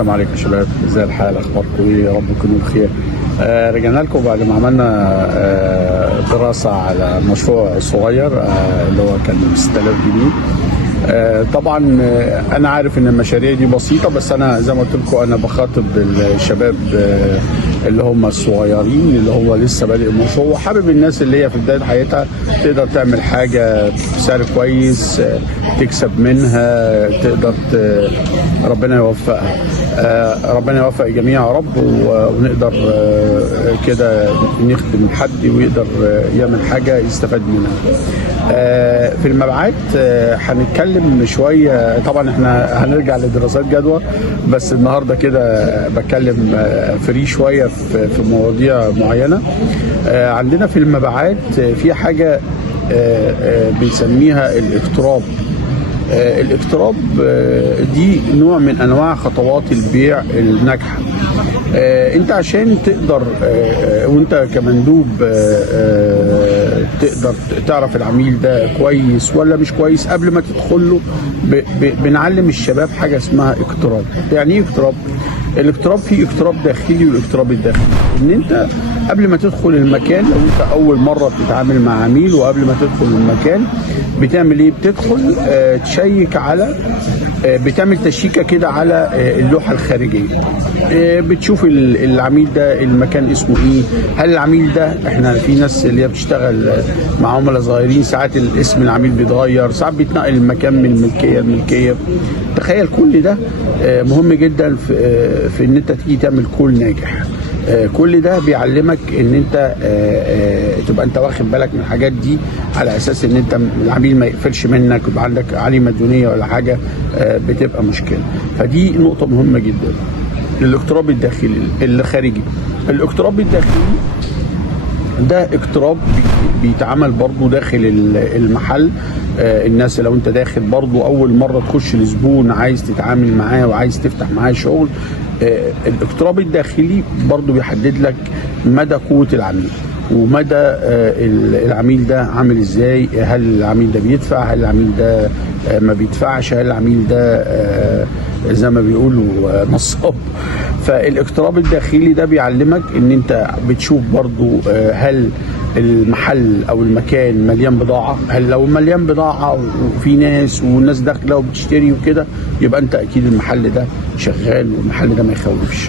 السلام عليكم يا شباب، ازي الحال؟ اخباركم ايه؟ يا رب تكونوا بخير. رجعنا لكم بعد ما عملنا دراسه على مشروع صغير اللي هو كان 6000 جنيه. طبعا انا عارف ان المشاريع دي بسيطه، بس انا زي ما قلت لكم انا بخاطب الشباب اللي هم الصغيرين اللي هو لسه بادئ المشروع، وحابب الناس اللي هي في بدايه حياتها تقدر تعمل حاجه بسعر كويس تكسب منها، تقدر ربنا يوفقها. ربنا يوفق الجميع يا رب، ونقدر كده نخدم حد ويقدر يعمل حاجه يستفاد منها. في المبيعات هنتكلم شويه. طبعا احنا هنرجع لدراسات جدوى، بس النهارده كده بتكلم فري شويه في مواضيع معينه. عندنا في المبيعات في حاجه بنسميها الاقتراب. الاقتراب دي نوع من انواع خطوات البيع الناجحه. انت عشان تقدر وانت كمندوب تقدر تعرف العميل ده كويس ولا مش كويس قبل ما تدخل له. بنعلم الشباب حاجه اسمها اقتراب. يعني ايه اقتراب؟ الاقتراب فيه اقتراب داخلي والاقتراب الداخلي. ان انت قبل ما تدخل المكان، لو انت اول مره بتتعامل مع عميل وقبل ما تدخل المكان بتعمل ايه؟ بتدخل تشيك على بتعمل تشيكه كده على اللوحه الخارجيه. بتشوف العميل ده المكان اسمه ايه، هل العميل ده، احنا في ناس اللي هي بتشتغل مع عملاء صغيرين ساعات الاسم العميل بيتغير، ساعات بيتنقل المكان من ملكيه لملكيه. تخيل كل ده مهم جدا في ان انت تيجي تعمل كول ناجح. كل ده بيعلمك ان انت تبقى انت واخد بالك من الحاجات دي، على اساس ان انت العميل ما يقفلش منك، يبقى عندك عليه مديونيه ولا حاجه بتبقى مشكله. فدي نقطه مهمه جدا. الاقتراب الداخلي الخارجي. الاقتراب الداخلي ده اقتراب بيتعمل برضو داخل المحل. الناس لو انت داخل برضو اول مرة تخش لزبون عايز تتعامل معاه وعايز تفتح معاه شغل، الاقتراب الداخلي برضو بيحدد لك مدى قوة العميل ومدى العميل ده عامل ازاي. هل العميل ده بيدفع؟ هل العميل ده ما بيدفعش؟ هل العميل ده زي ما بيقولوا نصاب؟ فالاقتراب الداخلي ده بيعلمك ان انت بتشوف برضو هل المحل او المكان مليان بضاعه. هل لو مليان بضاعه وفي ناس والناس داخله وبتشتري وكده، يبقى انت اكيد المحل ده شغال والمحل ده ما يخوفش.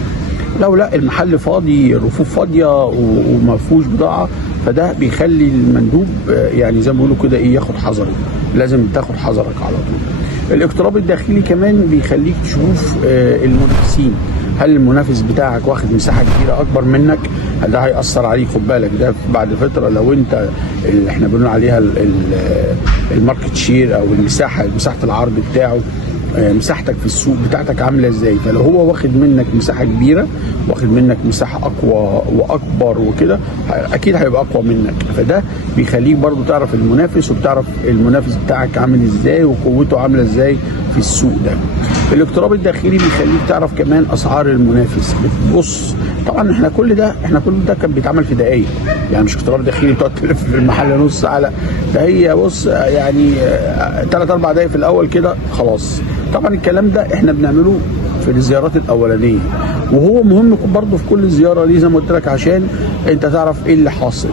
لو لا المحل فاضي، الرفوف فاضيه وما فيهوش بضاعه، فده بيخلي المندوب يعني زي ما بيقولوا كده ايه، ياخد حذره. لازم تاخد حذرك على طول. الاقتراب الداخلي كمان بيخليك تشوف المنافسين. هل المنافس بتاعك واخد مساحه كبيره اكبر منك؟ ده هيأثر عليك. خد بالك ده بعد فتره، لو انت اللي احنا بنقول عليها الماركت شير او مساحه العرض بتاعه، مساحتك في السوق بتاعتك عامله ازاي. فلو هو واخد منك مساحه كبيره، واخد منك مساحه اقوى واكبر وكده، اكيد هيبقى اقوى منك. فده بيخليك برضو تعرف المنافس، وبتعرف المنافس بتاعك عامل ازاي وقوته عامله ازاي في السوق ده. الاقتراب الداخلي بيخليك تعرف كمان اسعار المنافس. بتبص طبعا احنا كل ده كان بيتعمل في دقايق، يعني مش اقتراب داخلي تقعد تلف في المحل نص ساعه، لا ده هي بص يعني 3-4 دقايق في الاول كده خلاص. طبعا الكلام ده احنا بنعمله في الزيارات الاولانيه، وهو مهم برضه في كل زياره ليه زي ما قلت لك، عشان انت تعرف ايه اللي حاصل.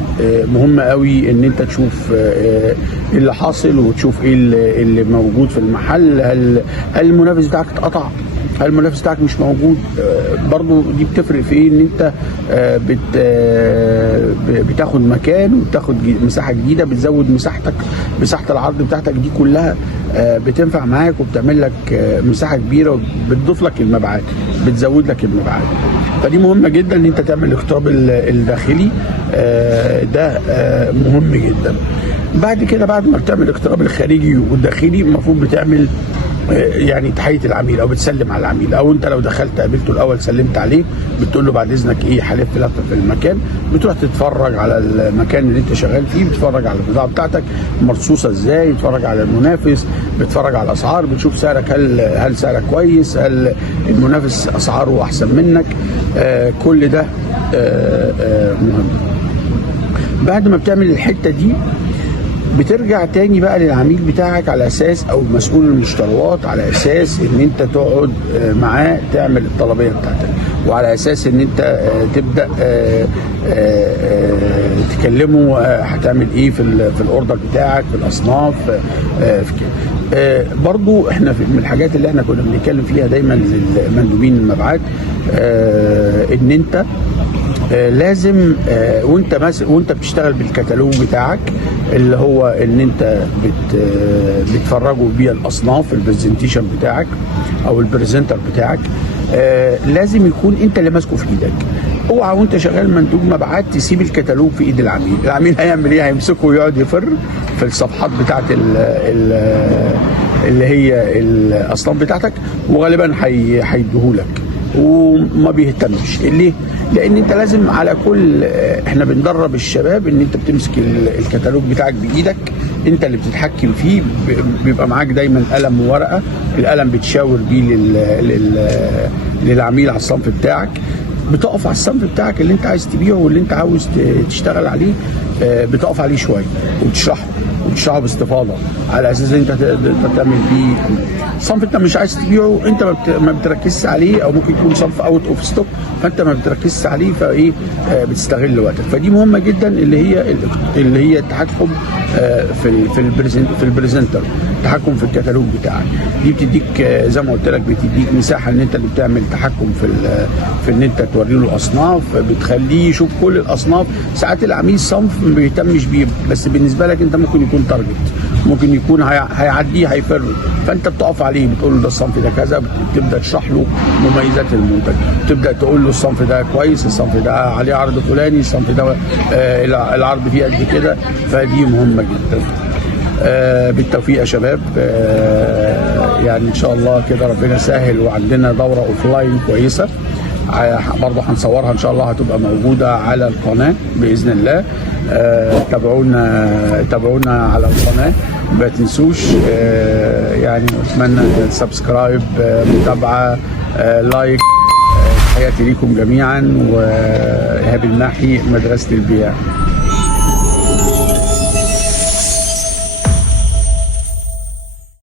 مهم قوي ان انت تشوف ايه اللي حاصل، وتشوف ايه اللي موجود في المحل. هل المنافس بتاعك اتقطع؟ هل المنافس بتاعك مش موجود؟ برضو دي بتفرق في ايه، ان انت بتاخد مكان وبتاخد مساحه جديده، بتزود مساحه العرض بتاعتك دي كلها بتنفع معاك، وبتعمل لك مساحه كبيره وبتضيف لك المبيعات، بتزود لك المبيعات. فدي مهمه جدا ان انت تعمل الاقتراب الداخلي. ده مهم جدا. بعد كده بعد ما بتعمل الاقتراب الخارجي والداخلي، المفروض بتعمل يعني تحيه العميل او بتسلم على العميل، او انت لو دخلت قابلته الاول سلمت عليه، بتقول له بعد اذنك ايه حلفت لفه في المكان. بتروح تتفرج على المكان اللي انت شغال فيه، بتتفرج على البضاعه بتاعتك مرصوصه ازاي، بتتفرج على المنافس، بتتفرج على الاسعار، بتشوف سعرك هل سعرك كويس، هل المنافس اسعاره احسن منك. كل ده مهم. بعد ما بتعمل الحته دي بترجع تاني بقى للعميل بتاعك على اساس، او مسؤول المشتريات، على اساس ان انت تقعد معاه تعمل الطلبيه بتاعتك، وعلى اساس ان انت تبدا تكلمه هتعمل ايه في الاوردر بتاعك، في الاصناف، في كده. برضو احنا من الحاجات اللي احنا كنا بنتكلم فيها دايما للمندوبين المبيعات، ان انت لازم وانت بتشتغل بالكتالوج بتاعك، اللي هو ان انت بتفرجوا بيه الاصناف، البرزنتيشن بتاعك او البرزنتر بتاعك، لازم يكون انت اللي ماسكه في ايدك. اوعى وانت شغال مندوب مبيعات تسيب الكتالوج في ايد العميل. العميل هيعمل ايه؟ هيمسكه ويقعد يفر في الصفحات بتاعت اللي هي الاصناف بتاعتك، وغالبا هيديهولك وما بيهتمش. ليه؟ لان انت لازم على كل، احنا بندرب الشباب ان انت بتمسك الكتالوج بتاعك بايدك، انت اللي بتتحكم فيه، بيبقى معاك دايما قلم وورقه، القلم بتشاور بيه للعميل على الصنف بتاعك، بتقف على الصنف بتاعك اللي انت عايز تبيعه واللي انت عاوز تشتغل عليه، بتقف عليه شويه وتشرحه باستفاضه، على اساس ان انت تعمل بيه صنف انت مش عايز تبيعه، انت ما بتركزش عليه، او ممكن يكون صنف اوت اوف ستوك فانت ما بتركزش عليه، فايه بتستغل وقتك. فدي مهمه جدا، اللي هي التحكم في البريزنتر، التحكم في الكتالوج بتاعك. دي بتديك زي ما قلت لك، بتديك مساحه ان انت اللي بتعمل تحكم في ان انت توري له الاصناف، بتخليه يشوف كل الاصناف. ساعات العميل صنف ما بيهتمش بيه، بس بالنسبه لك انت ممكن يكون تارجت، ممكن يكون هيعديه، هيفر، فانت بتقف عليه، بتقول له ده الصنف ده كذا، بتبدا تشرح له مميزات المنتج، تبدا تقول له الصنف ده كويس، الصنف ده عليه عرض فلاني، الصنف ده العرض فيه قد كده. فدي مهمه جدا. بالتوفيق يا شباب. يعني ان شاء الله كده ربنا يسهل، وعندنا دوره اوفلاين كويسه برضه هنصورها ان شاء الله، هتبقى موجوده على القناه باذن الله. تابعونا على القناه، ما تنسوش. يعني اتمنى سبسكرايب، متابعه، لايك. تحياتي ليكم جميعا، وإيهاب الماحي، مدرسه البيع.